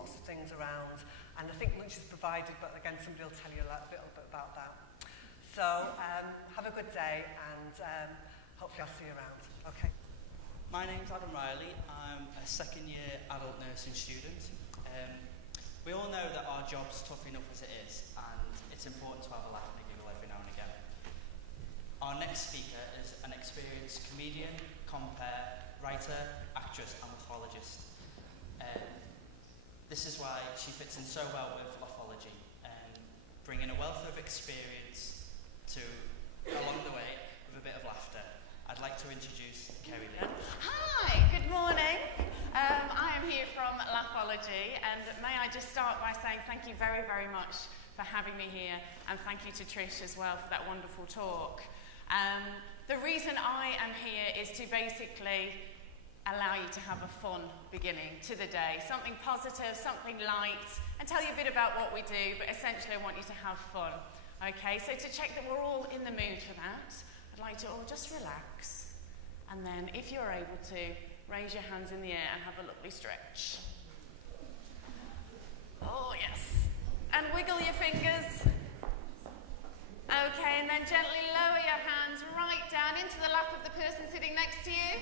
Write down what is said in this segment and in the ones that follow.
lots of things around. And I think lunch is provided, but again, somebody will tell you a little bit about that. So have a good day, and hopefully I'll see you around. Okay. My name's Adam Riley. I'm a second-year adult nursing student. We all know that our job's tough enough as it is, and it's important to have a laugh and a giggle every now and again. Our next speaker is an experienced comedian, compere, writer, actress, and Laughologist. This is why she fits in so well with Laughology, bringing a wealth of experience to, along the way, with a bit of laughter. I'd like to introduce Kerry Lee. Hi, good morning. I am here from Laughology, and may I just start by saying thank you very, very much for having me here, and thank you to Trish as well for that wonderful talk. The reason I am here is to basically allow you to have a fun beginning to the day, something positive, something light, and tell you a bit about what we do, but essentially I want you to have fun. Okay, so to check that we're all in the mood for that, I'd like you to all just relax, and then if you're able to, raise your hands in the air and have a lovely stretch. Oh yes, and wiggle your fingers. Okay, and then gently lower your hands right down into the lap of the person sitting next to you.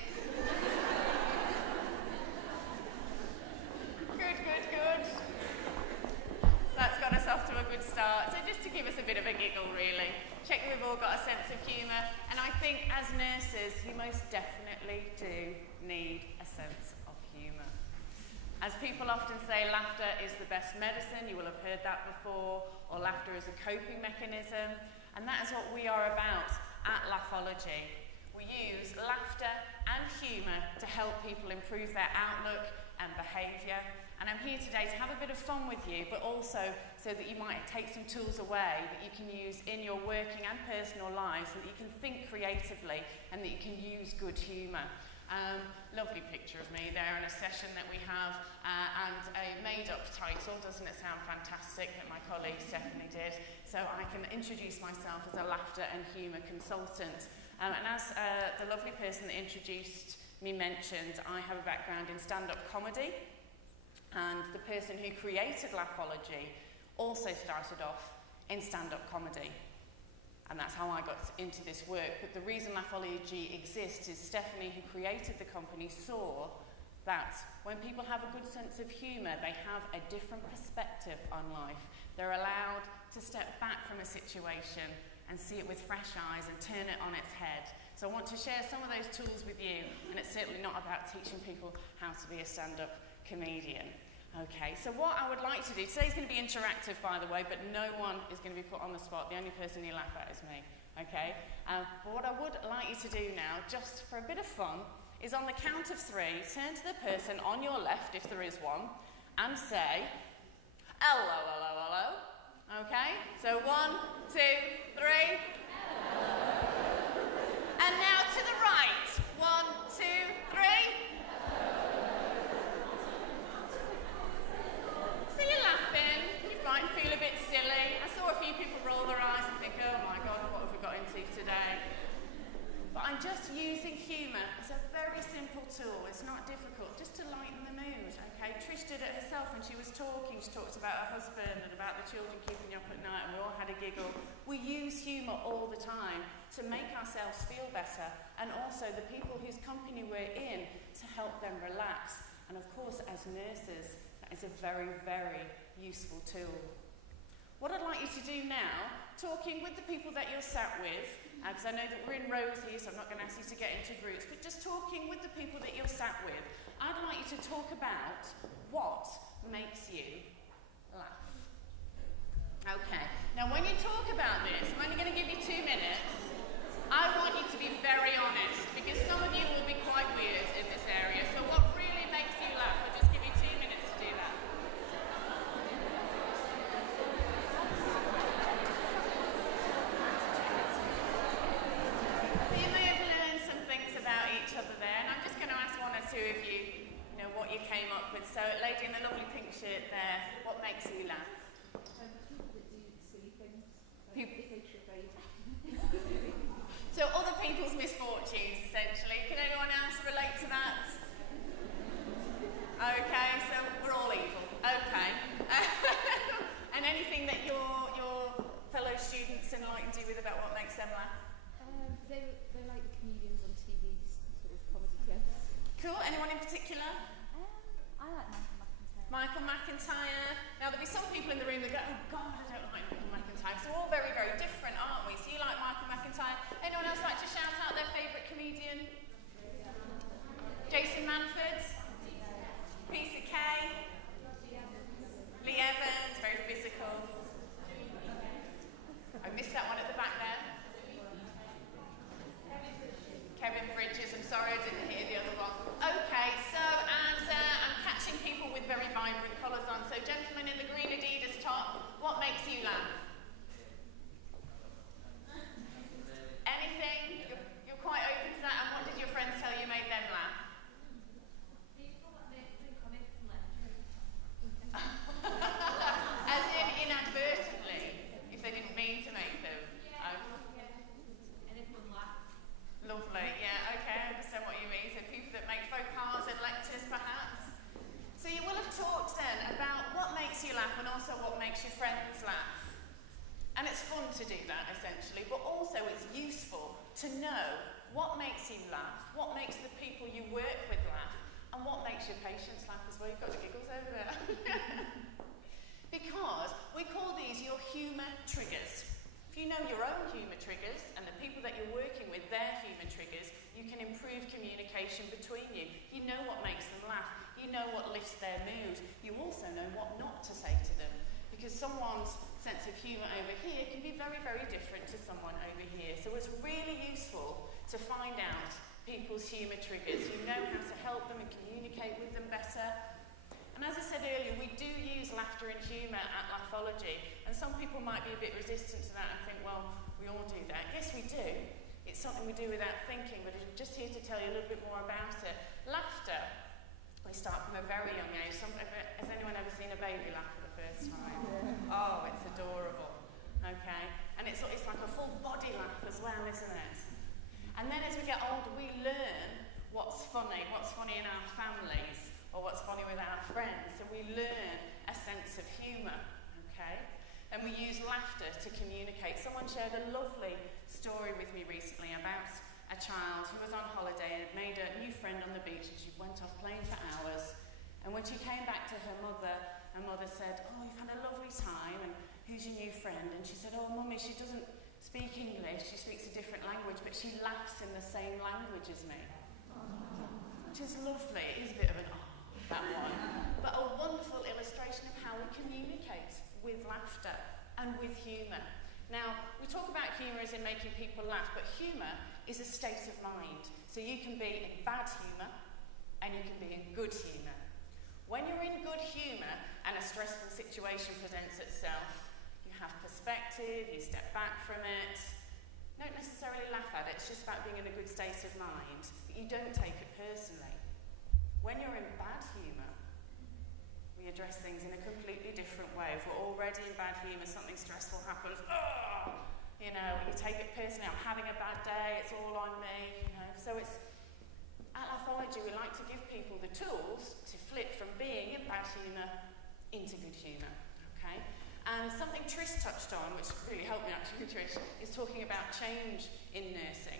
Good, good, good. That's got us off to a good start. So just to give us a bit of a giggle, really. Check that we've all got a sense of humour. And I think as nurses, you most definitely do need a sense of humour. As people often say, laughter is the best medicine. You will have heard that before. Or laughter is a coping mechanism. And that is what we are about at Laughology. We use laughter and humour to help people improve their outlook and behaviour. And I'm here today to have a bit of fun with you, but also so that you might take some tools away that you can use in your working and personal lives, so that you can think creatively and that you can use good humour. Lovely picture of me there in a session that we have, and a made-up title. Doesn't it sound fantastic that my colleague Stephanie did? So I can introduce myself as a laughter and humour consultant. And as the lovely person that introduced me mentioned, I have a background in stand-up comedy, and the person who created Laughology also started off in stand-up comedy. And that's how I got into this work. But the reason Laughology exists is Stephanie, who created the company, saw that when people have a good sense of humour, they have a different perspective on life. They're allowed to step back from a situation and see it with fresh eyes and turn it on its head. So I want to share some of those tools with you, and it's certainly not about teaching people how to be a stand-up comedian. Okay, so what I would like to do, today's going to be interactive, by the way, but no one is going to be put on the spot. The only person you laugh at is me, okay? But what I would like you to do now, just for a bit of fun, is on the count of 3, turn to the person on your left, if there is one, and say, hello, hello, hello. Okay, so 1, 2, 3. Hello. And now to the right. 1, 2, 3. So you're laughing, you might feel a bit silly. I saw a few people roll their eyes and think, oh my God, what have we got into today? But I'm just using humour as a very simple tool. It's not difficult, just to lighten the mood, okay? Trish did it herself when she was talking. She talked about her husband and about the children keeping you up at night, and we all had a giggle. We use humour all the time to make ourselves feel better, and also the people whose company we're in, to help them relax. And of course, as nurses, that is a very, very useful tool. What I'd like you to do now, talking with the people that you're sat with, because I know that we're in rows here, so I'm not going to ask you to get into groups, but just talking with the people that you're sat with, I'd like you to talk about what makes you laugh. Okay, now when you talk about this, I'm only going to give you 2 minutes. I want you to be very honest, because some of you will be quite weird in this area, so what really makes you laugh? I'll just give you 2 minutes to do that. So you may have learned some things about each other there, and I'm just going to ask 1 or 2 of you, what you came up with. So, lady in the lovely pink shirt there, what makes you laugh? People that do silly things. So other people's misfortunes, essentially. Can anyone else relate to that? Okay, so we're all evil. Okay. Cool. Anyone in particular? I like Michael Michael McIntyre. McIntyre. Now, there'll be some people in the room that go, oh God, I don't like Michael McIntyre. So we're all very, very different, aren't we? So you like Michael McIntyre. Anyone else like to shout out their favourite comedian? Jason Manford? Peter Kay? Lee Evans, very physical. I missed that one at the back there. Kevin Bridges, I'm sorry I didn't hear the other one. Okay, so, and I'm catching people with very vibrant colours on. So, gentlemen in the green Adidas top, what makes you laugh? Anything? You're quite open to that, and what did your friends tell you made them laugh? People that make the comics and lectures. As in inadvertently, if they didn't mean to make them. And everyone laughs. Lovely, yeah, okay, I understand what you mean. So people that make faux pas and lectures, perhaps. So you will have talked then about what makes you laugh and also what makes your friends laugh. And it's fun to do that, essentially, but also it's useful to know what makes you laugh, what makes the people you work with laugh, and what makes your patients laugh as well. You've got the giggles over there. Because we call these your humour triggers. If you know your own humour triggers and the people that you're working with, their humour triggers, you can improve communication between you. You know what makes them laugh. You know what lifts their mood. You also know what not to say to them. Because someone's sense of humour over here can be very, very different to someone over here. So it's really useful to find out people's humour triggers. You know how to help them and communicate with them better. And as I said earlier, we do use laughter and humour at Laughology. And some people might be a bit resistant to that and think, well, we all do that. Yes, we do. It's something we do without thinking, but I'm just here to tell you a little bit more about it. Laughter, we start from a very young age. Has anyone ever seen a baby laugh for the first time? Oh, it's adorable. Okay? And it's like a full body laugh as well, isn't it? And then as we get older, we learn what's funny in our families, or what's funny with our friends. So we learn a sense of humour, okay? And we use laughter to communicate. Someone shared a lovely story with me recently about a child who was on holiday and had made a new friend on the beach, and she went off playing for hours. And when she came back to her mother said, oh, you've had a lovely time, and who's your new friend? And she said, oh, Mummy, she doesn't speak English, she speaks a different language, but she laughs in the same language as me. Which is lovely. It is a bit of an that one. But a wonderful illustration of how we communicate with laughter and with humour. Now, we talk about humour as in making people laugh, but humour is a state of mind. So you can be in bad humour and you can be in good humour. When you're in good humour and a stressful situation presents itself, you have perspective, you step back from it. Don't necessarily laugh at it, it's just about being in a good state of mind, but you don't take it personally. When you're in bad humour, we address things in a completely different way. If we're already in bad humour, something stressful happens, oh, you take it personally, I'm having a bad day, it's all on me, So it's, at Laughology, we like to give people the tools to flip from being in bad humour into good humour, okay? And something Trish touched on, which really helped me actually, Trish, is talking about change in nursing.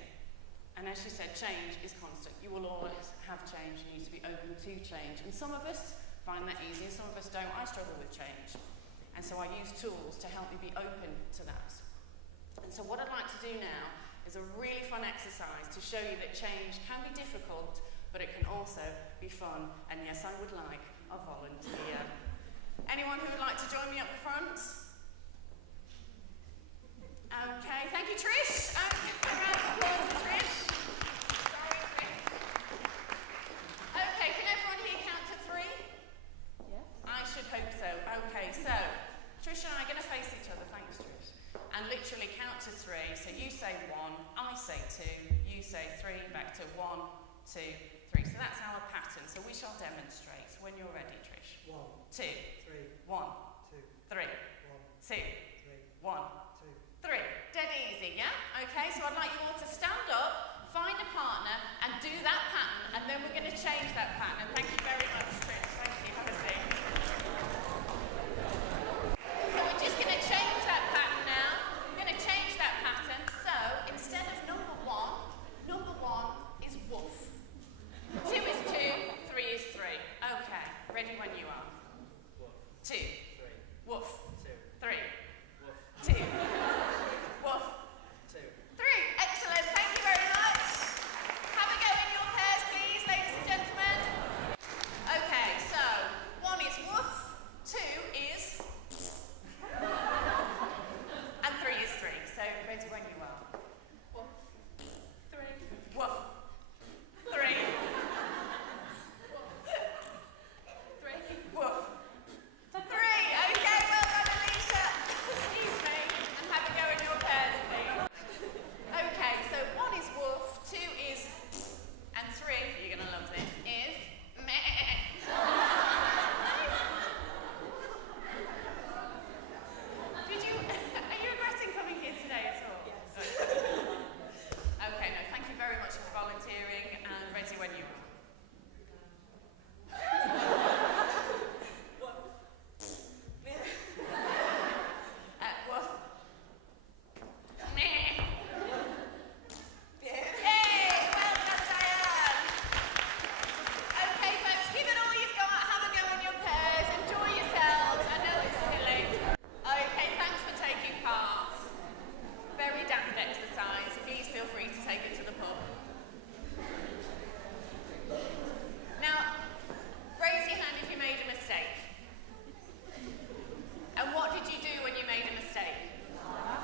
And as she said, change is constant. You will always have change. You need to be open to change. And some of us find that easy, and some of us don't. I struggle with change. And so I use tools to help me be open to that. And so what I'd like to do now is a really fun exercise to show you that change can be difficult, but it can also be fun. And yes, I would like a volunteer. Anyone who would like to join me up the front? Okay, thank you, Trish. A round of applause for Trish. Sorry, Trish. Okay, can everyone here count to 3? Yeah. I should hope so. Okay, so Trish and I are going to face each other. Thanks, Trish. And literally count to 3. So you say 1, I say 2, you say 3, back to 1, 2, 3. So that's our pattern. So we shall demonstrate when you're ready, Trish. 1, 2, 3, 1, 2, 3, 1, 2, 3, 1, 2. 3. Dead easy, yeah? Okay, so I'd like you all to stand up, find a partner, and do that pattern, and then we're going to change that pattern. And thank you very much, Trish. Thank you. Have a seat. So we're just going to change that pattern now. We're going to change that pattern. So instead of number 1 is woof. 2 is 2. Ready when you are. Woof. 2. 3. Woof. 2. 3. Woof. 2. Woof. 2. 3. Excellent. Thank you very much. Have a go in your pairs, please, ladies and gentlemen. Okay, so 1 is woof, 2 is, and 3 is 3. So ready when you are. Woof. 3. Woof. 3. Woof. 3. Okay, well done, Alicia. Excuse me, and have a go in your pairs, please. Okay, so 1 is woof, 2 is, and 3, you're going to love this, is meh. Are you regretting coming here today at all? Yes. Okay, no, thank you very much for volunteering, and ready when you are. Woof. Meh. Hey, well done, Diane. Okay, folks, give it all you've got. Have a go in your pairs. Enjoy yourselves. I know it's silly. Okay, thanks for taking part. Very daft exercise. Please feel free to take it to the pub. Now, raise your hand if you made a mistake. And what did you do when you made a mistake?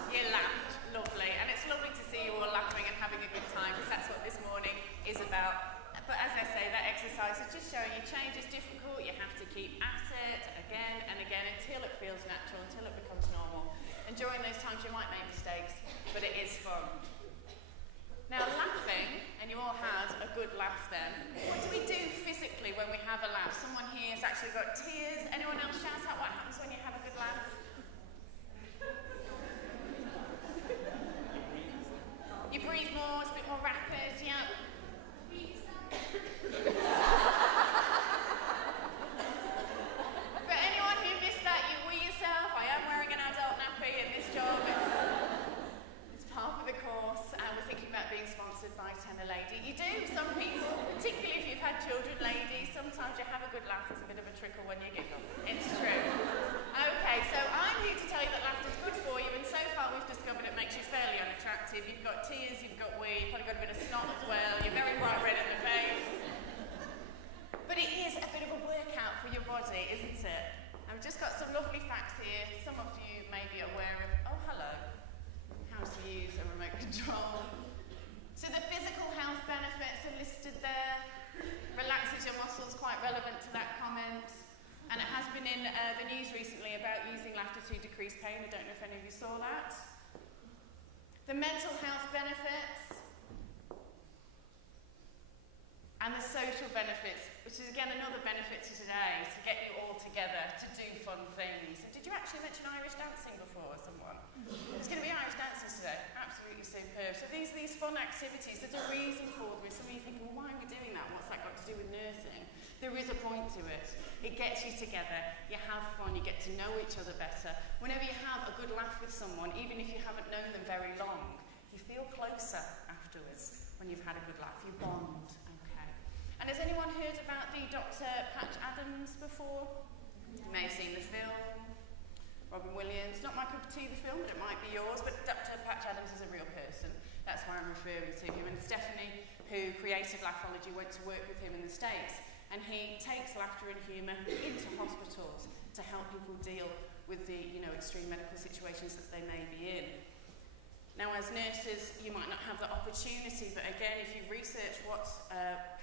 You laughed. Lovely. And it's lovely to see you all laughing and having a good time, because that's what this morning is about. But as I say, that exercise is just showing you change is difficult. You have to keep at it again and again until it feels natural, until it becomes normal. And during those times you might make mistakes, but it is fun. Now, laughing, and you all had a good laugh then. What do we do physically when we have a laugh? Someone here has actually got tears. Anyone else shout out what happens when you have a good laugh? You breathe more, it's a bit more rapid, yeah. But anyone who missed that, you wee yourself. I am wearing an adult nappy in this job. It's part of the course, and we're thinking about being sponsored by Tenor Lady. You do, some people, particularly if you've had children, ladies, sometimes you have a good laugh. There's a bit of a trickle when you giggle. It's true. Okay, so I'm here to tell you that laughter's good for you, and so far we've discovered it makes you fairly unattractive. You've got tears, you've got wee, you've probably got a bit of snot as well. You're very bright red in the face. But it is a bit of a workout for your body, isn't it? I've just got some lovely facts here. Some of you may be aware of, oh, hello, how to use a remote control. So the physical health benefits are listed there. Relaxes your muscles, quite relevant to that comment. And it has been in the news recently about using laughter to decrease pain. I don't know if any of you saw that. The mental health benefits. And the social benefits, which is again another benefit to today, to get you all together to do fun things. And did you actually mention Irish dancing before, someone? There's going to be Irish dancers today. Absolutely superb. So these fun activities, there's a reason for them. Some of you think, well, why are we doing that? What's that got to do with nursing? There is a point to it. It gets you together, you have fun, you get to know each other better. Whenever you have a good laugh with someone, even if you haven't known them very long, you feel closer afterwards when you've had a good laugh. You bond. And has anyone heard about the Dr. Patch Adams before? You may have seen the film. Robin Williams. Not my cup of tea, the film, but it might be yours. But Dr. Patch Adams is a real person. That's why I'm referring to him. And Stephanie, who created Laughology, went to work with him in the States. And he takes laughter and humour into hospitals to help people deal with the extreme medical situations that they may be in. Now, as nurses, you might not have the opportunity, but again, if you research what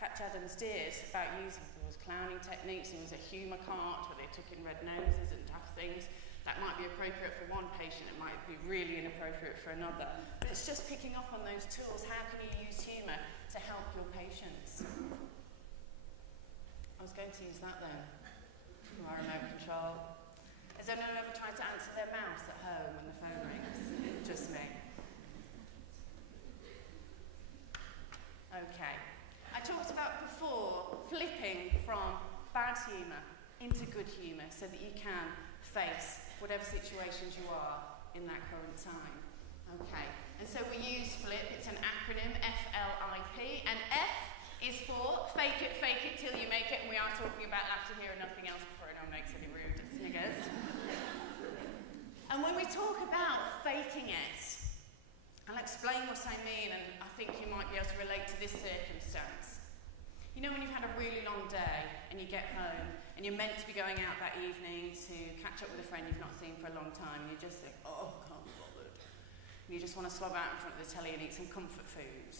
Patch Adams did about using, there was clowning techniques, there was a humour cart where they took in red noses and daft things. That might be appropriate for one patient, it might be really inappropriate for another. But it's just picking up on those tools. How can you use humour to help your patients? I was going to use that then, for my remote control. Has anyone ever tried to answer their mouse at home when the phone rings? Just me. Okay. I talked about before flipping from bad humour into good humour so that you can face whatever situations you are in that current time. Okay. And so we use FLIP. It's an acronym, F-L-I-P. And F is for fake it till you make it, and we are talking about laughter here and nothing else before anyone makes any rude sniggers. And when we talk about faking it, I'll explain what I mean, and I think you might be able to relate to this circumstance. You know when you've had a really long day and you get home and you're meant to be going out that evening to catch up with a friend you've not seen for a long time, and you just think, oh, I can't be bothered. And you just want to slob out in front of the telly and eat some comfort food.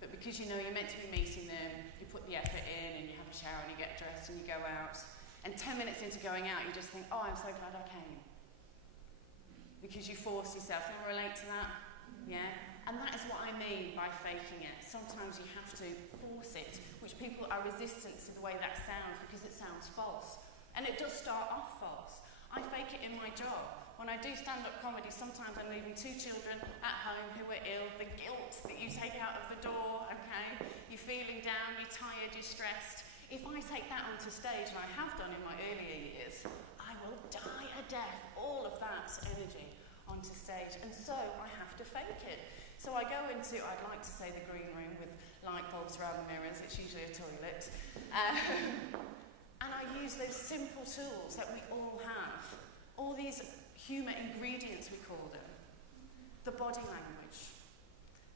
But because you know you're meant to be meeting them, you put the effort in and you have a shower and you get dressed and you go out. And 10 minutes into going out, you just think, oh, I'm so glad I came. Because you force yourself. Can you relate to that? Yeah? And that is what I mean by faking it. Sometimes you have to force it, which people are resistant to the way that sounds because it sounds false. And it does start off false. I fake it in my job. When I do stand-up comedy, sometimes I'm leaving 2 children at home who are ill. The guilt that you take out of the door, okay? You're feeling down, you're tired, you're stressed. If I take that onto stage, and I have done in my earlier years, I will die a death, all of that energy onto stage. And so I have to fake it. So I go into, I'd like to say, the green room with light bulbs around the mirrors. It's usually a toilet. And I use those simple tools that we all have. All these humour ingredients, we call them. The body language,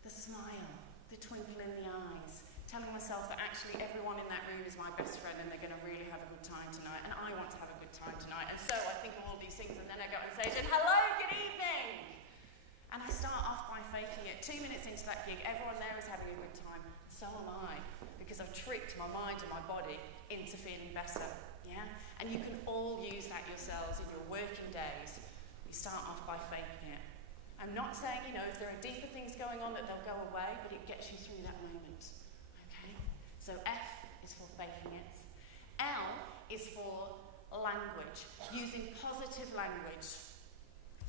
the smile, the twinkle in the eyes, telling myself that actually everyone in that room is my best friend and they're going to really have a good time tonight, and I want to have a good time tonight. And so I think of all these things, and then I go on stage and hello, good evening! And I start off by faking it. 2 minutes into that gig, everyone there is having a good time. So am I, because I've tricked my mind and my body into feeling better. Yeah? And you can all use that yourselves in your working days. You start off by faking it. I'm not saying, if there are deeper things going on that they'll go away, but it gets you through that moment. Okay? So F is for faking it. L is for language, using positive language.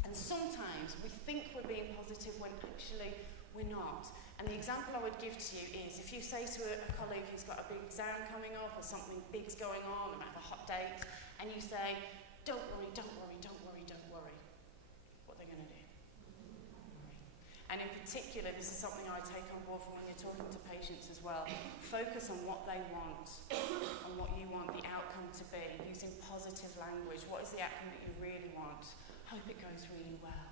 And sometimes we think we're being positive when actually we're not. And the example I would give to you is if you say to a colleague who's got a big exam coming up or something big's going on, they might have a hot date, and you say, don't worry, don't worry, don't worry, don't worry. What are they going to do? And in particular, this is something I take on board from when you're talking to patients as well. Focus on what they want, on what you want the outcome to be, using positive language. What is the outcome that you really want? Hope it goes really well.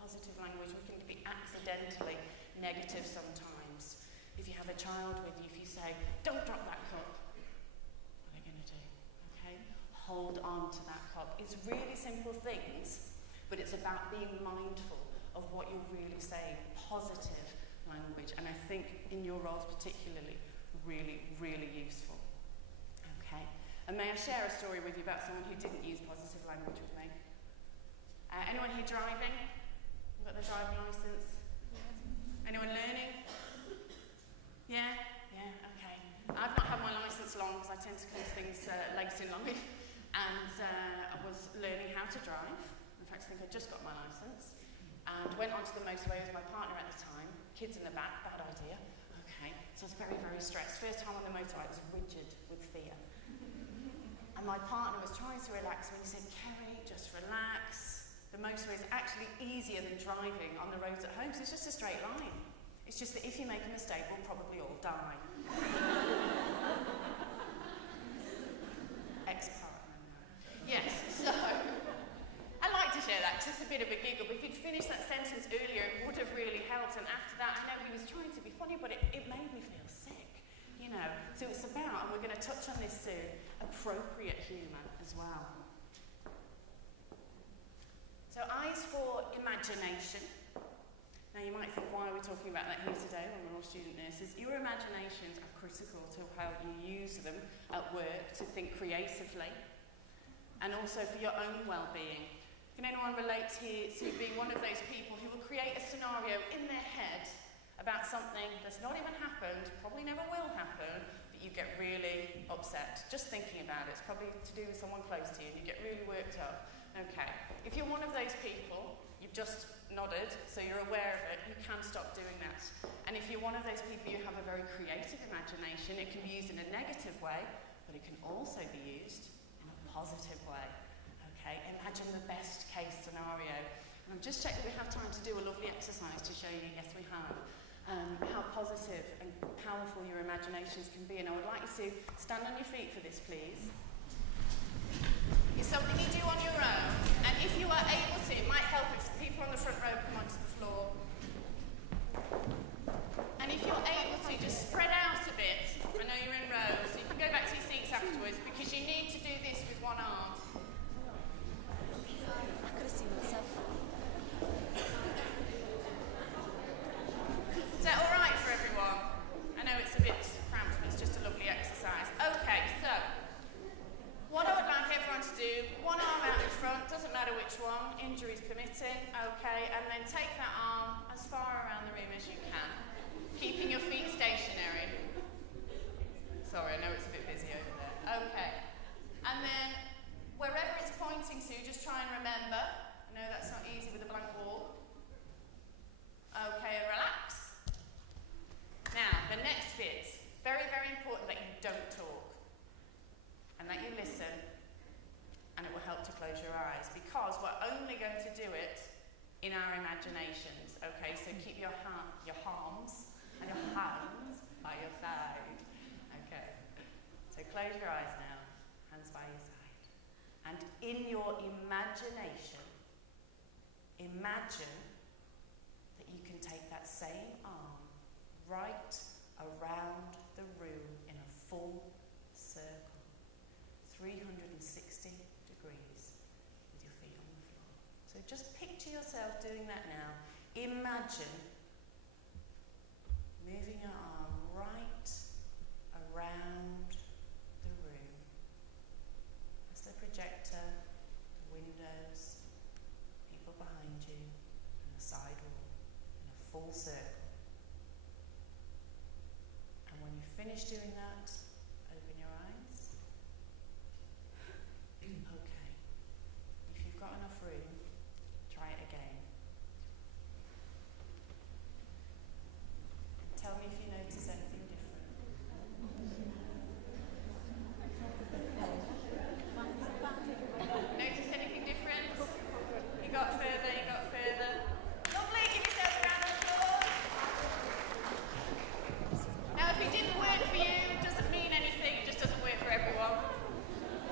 Positive language. We can be accidentally negative sometimes. If you have a child with you, if you say, don't drop that cup, what are they going to do? Okay? Hold on to that cup. It's really simple things, but it's about being mindful of what you're really saying. Positive language. And I think in your roles particularly, really, really useful. Okay? And may I share a story with you about someone who didn't use positive language with me? Anyone here driving? Got the driving licence? Yes. Anyone learning? Yeah? Yeah, okay. I've not had my licence long because I tend to cause things late in life. And I was learning how to drive. In fact, I think I just got my licence. And went onto the motorway with my partner at the time. Kids in the back, bad idea. Okay. So I was very, very stressed. First time on the motorway, I was rigid with fear. And my partner was trying to relax when he said, Kerry, just relax. The motorway is actually easier than driving on the roads at home, because it's just a straight line. It's just that if you make a mistake, we'll probably all die. Ex-partner. Yes, so I like to share that because it's a bit of a giggle, but if you'd finished that sentence earlier, it would have really helped. And after that, I know he was trying to be funny, but it made me feel sick, So it's about, and we're going to touch on this soon, appropriate humour as well. So I is for imagination. Now you might think, why are we talking about that here today when we're all student nurses? Your imaginations are critical to how you use them at work to think creatively, and also for your own well-being. Can anyone relate here to being one of those people who will create a scenario in their head about something that's not even happened, probably never will happen, but you get really upset just thinking about it? It's probably to do with someone close to you and you get really worked up. Okay, if you're one of those people, you've just nodded, so you're aware of it, you can stop doing that. And if you're one of those people who have a very creative imagination, it can be used in a negative way, but it can also be used in a positive way. Okay, imagine the best case scenario. And I've just checked that we have time to do a lovely exercise to show you, yes we have. how positive and powerful your imaginations can be. And I would like you to stand on your feet for this, please. It's something you do on your own, and if you are able to, it might help if people on the front row come onto the floor. And if you're able to, just spread out a bit. I know you're in rows, so you can go back to your seats afterwards, because you need to do this with one arm. I could have seen myself. Is that all right for everyone? I know it's a bit cramped, but it's just a lovely exercise. Okay, so what I would like everyone to do, one arm out in front, doesn't matter which one, injuries permitting, okay, and then take that arm as far around the room as you can, keeping your feet stationary. Sorry, I know it's a bit busy over there. Okay, and then wherever it's pointing to, just try and remember. I know that's not easy with a blank wall. Okay, and relax. Now, the next bit, very, very important that you don't talk and that you listen, and it will help to close your eyes, because we're only going to do it in our imaginations, okay? So keep your arms and your hands by your side, okay? So close your eyes now, hands by your side. And in your imagination, imagine that you can take that same arm right around the room in a full circle, 360 degrees, with your feet on the floor. So just picture yourself doing that now. Imagine moving your arm right around the room as the projector, the windows, people behind you, and the side wall in a full circle. And when you finish doing that, open your eyes. Okay. If you've got enough room, try it again. Tell me if you notice anything different. Notice anything different? You got further, you got further. Lovely, give yourself a round of applause. Now, if it didn't work for you, it doesn't mean anything, it just doesn't work for everyone.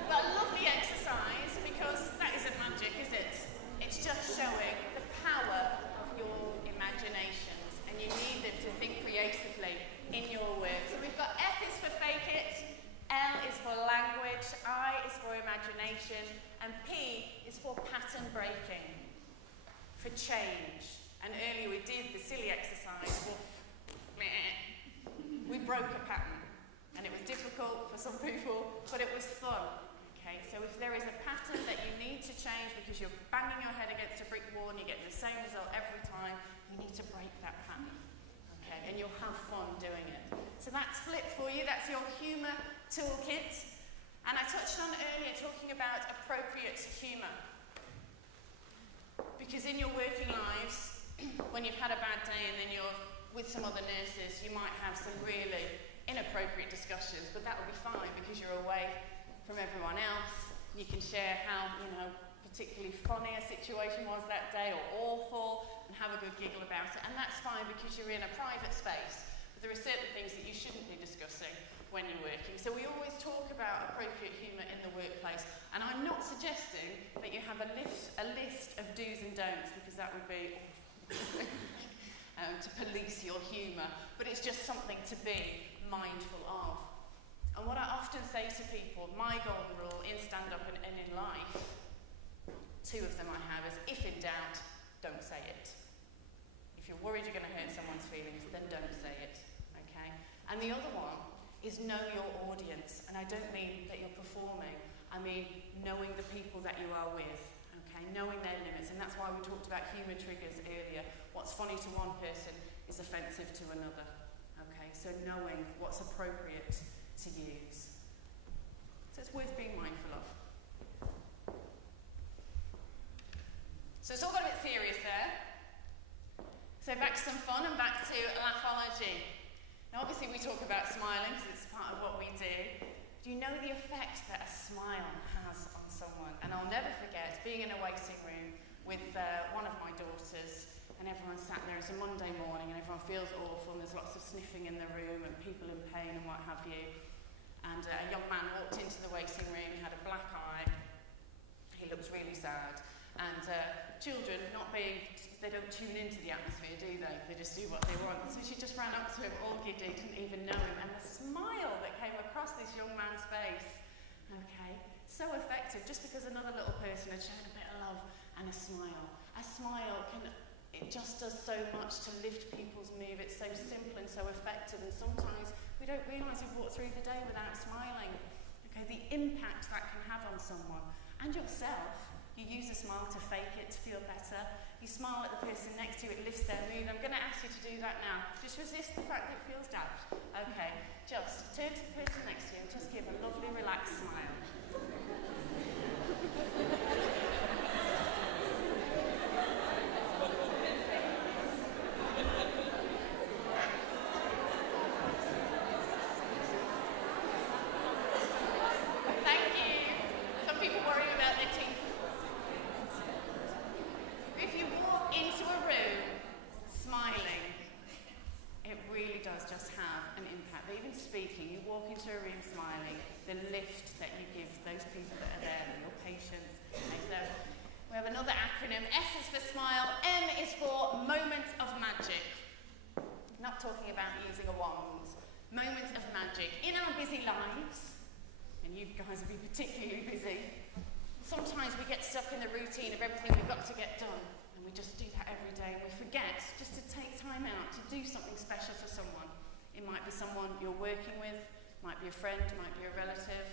But a lovely exercise, because that isn't magic, is it? It's just showing the power of your imaginations, and you need them to think creatively in your work. So we've got F is for fake it, L is for language, I is for imagination, and P is for pattern breaking, for change. And earlier we did the silly exercise, woof, meh. We broke a pattern, and it was difficult for some people, but it was fun. Okay, so if there is a pattern that you need to change because you're banging your head against a brick wall and you're getting the same result every time, you need to break that pattern. Okay, and you'll have fun doing it. So that's Flip for you, that's your humour toolkit. And I touched on earlier talking about appropriate humour. Because in your working lives, when you've had a bad day and then you're with some other nurses, you might have some really inappropriate discussions, but that will be fine because you're away from everyone else. You can share how, particularly funny a situation was that day or awful, and have a good giggle about it, and that's fine because you're in a private space. But there are certain things that you shouldn't be discussing when you're working. So we always talk about appropriate humour in the workplace, and I'm not suggesting that you have a list of do's and don'ts, because that would be to police your humour, but it's just something to be mindful of. And what I often say to people, my golden rule in stand-up and in life, two of them I have, is if in doubt, don't say it. If you're worried you're going to hurt someone's feelings, then don't say it, okay? And the other one is know your audience, and I don't mean that you're performing, I mean knowing the people that you are with, okay? Knowing their limits, and that's why we talked about humour triggers earlier. What's funny to one person is offensive to another, okay? So knowing what's appropriate to use. So it's worth being mindful of. So it's all got a bit serious there. So back to some fun and back to Laughology. Now obviously we talk about smiling because it's part of what we do. Do you know the effect that a smile has on someone? And I'll never forget being in a waiting room with one of my daughters and everyone's sat there. It's a Monday morning and everyone feels awful and there's lots of sniffing in the room and people in pain and what have you. And a young man walked into the waiting room, he had a black eye, he looked really sad. And children, they don't tune into the atmosphere, do they? They just do what they want. So she just ran up to him, all giddy, didn't even know him. And the smile that came across this young man's face, okay, so effective, just because another little person had shown a bit of love and a smile. A smile it just does so much to lift people's mood. It's so simple and so effective, and sometimes we don't realise we've walked through the day without smiling. Okay, the impact that can have on someone and yourself. You use a smile to fake it, to feel better. You smile at the person next to you, it lifts their mood. I'm going to ask you to do that now. Just resist the fact that it feels daft. Okay, just turn to the person next to you and just give a lovely, relaxed smile. Thank you. Some people worry about their teeth. If you walk into a room smiling, it really does just have an impact. But even speaking, you walk into a room smiling, the lift that you give those people that are there, your patients. Okay, so we have another acronym. S is for smile, M is for moment of magic. I'm not talking about using a wand. Moment of magic. In our busy lives, and you guys will be particularly busy, sometimes we get stuck in the routine of everything we've got to get done, and we just do that every day, and we forget just to take time out to do something special for someone. It might be someone you're working with, might be a friend, might be a relative.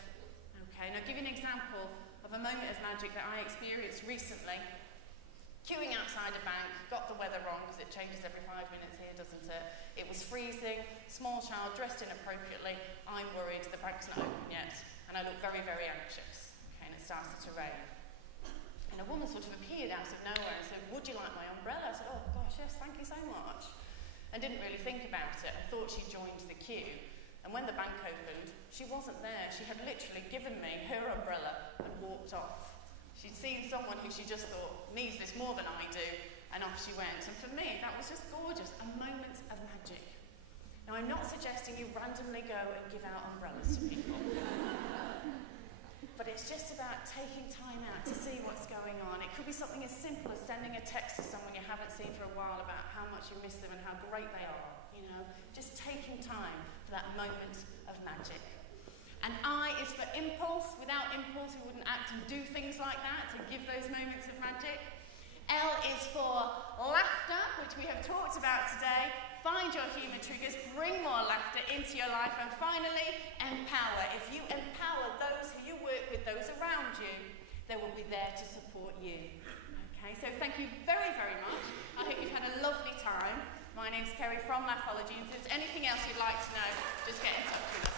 Okay, now I'll give you an example of a moment of magic that I experienced recently. Queuing outside a bank, got the weather wrong because it changes every 5 minutes here, doesn't it? It was freezing, small child dressed inappropriately. I'm worried the bank's not open yet, and I look very, very anxious. And it started to rain. And a woman sort of appeared out of nowhere and said, "Would you like my umbrella?" I said, "Oh gosh, yes, thank you so much." And didn't really think about it. I thought she joined the queue. And when the bank opened, she wasn't there. She had literally given me her umbrella and walked off. She'd seen someone who she just thought needs this more than I do, and off she went. And for me, that was just gorgeous, a moment of magic. Now, I'm not suggesting you randomly go and give out umbrellas to people. But it's just about taking time out to see what's going on. It could be something as simple as sending a text to someone you haven't seen for a while about how much you miss them and how great they are. You know, just taking time for that moment of magic. And I is for impulse. Without impulse, we wouldn't act and do things like that to give those moments of magic. L is for laughter, which we have talked about today. Find your humour triggers, bring more laughter into your life. And finally, empower. If you empower those who you work with, those around you, they will be there to support you. Okay, so thank you very, very much. I hope you've had a lovely time. My name's Kerry from Laughology. If there's anything else you'd like to know, just get in touch with us.